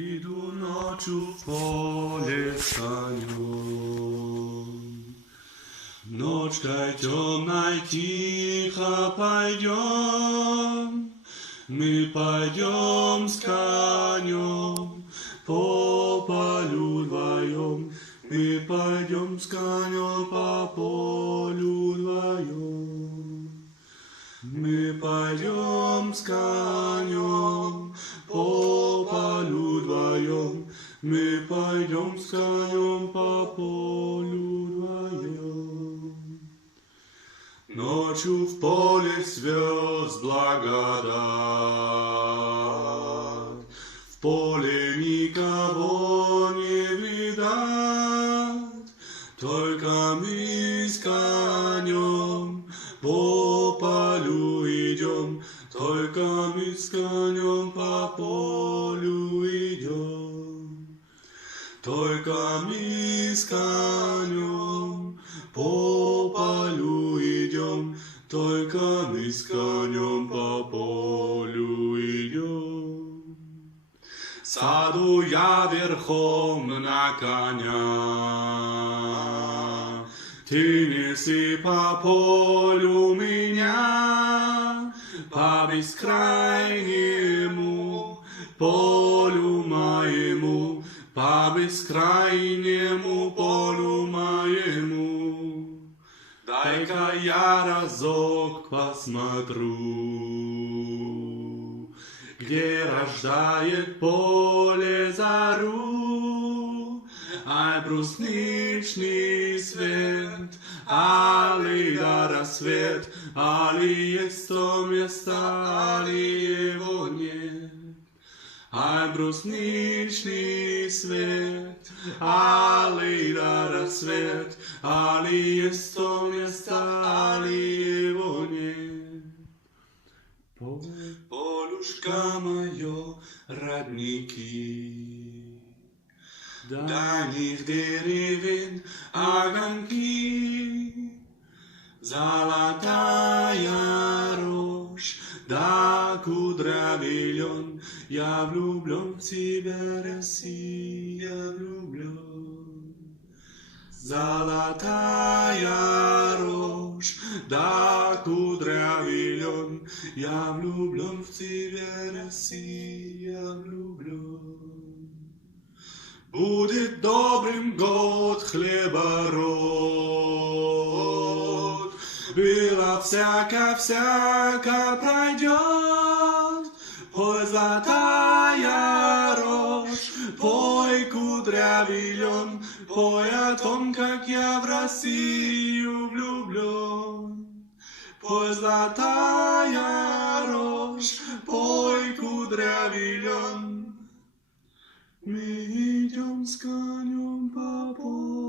Иду ночью в поле с конем. Ночкой темной тихо пойдем, мы пойдем с конем по полю вдвоем, мы пойдем с конем по полю вдвоем. Мы пойдем с конем по полю вдвоем, мы пойдем с конем по полю вдвоем. Ночью в поле звезд благодать, в поле никого не видать, только мы с конем по полю идем, только мы с конем по полю идем, только мы с конем по полю идем, только мы с конем по полю идем. Сяду я верхом на коня, ты неси по полю меня, по бескрайнему полю моему, по бескрайнему полю моему. Дай-ка я разок посмотрю, где рождает поле зару. Ай, брусничный свет, али да рассвет, али есть то место, али его нет. Ай, брусничный свет, али да рассвет, али есть то место, али его нет. Полюшка мое, родники, до них деревень огоньки, золотая рожь, да кудрявый лен, я влюблен в тебя, Россия, влюблен. Золотая рожь, да кудрявый лен, я влюблен в тебя, Россия, влюблен. Будет добрым год хлебород, было всяко пройдет. Пой, золотая рожь, пой, кудрявый лен, пой о том, как я в Россию влюблен. Пой, золотая рожь, пой, кудрявый лен, мы идем с конем по полю.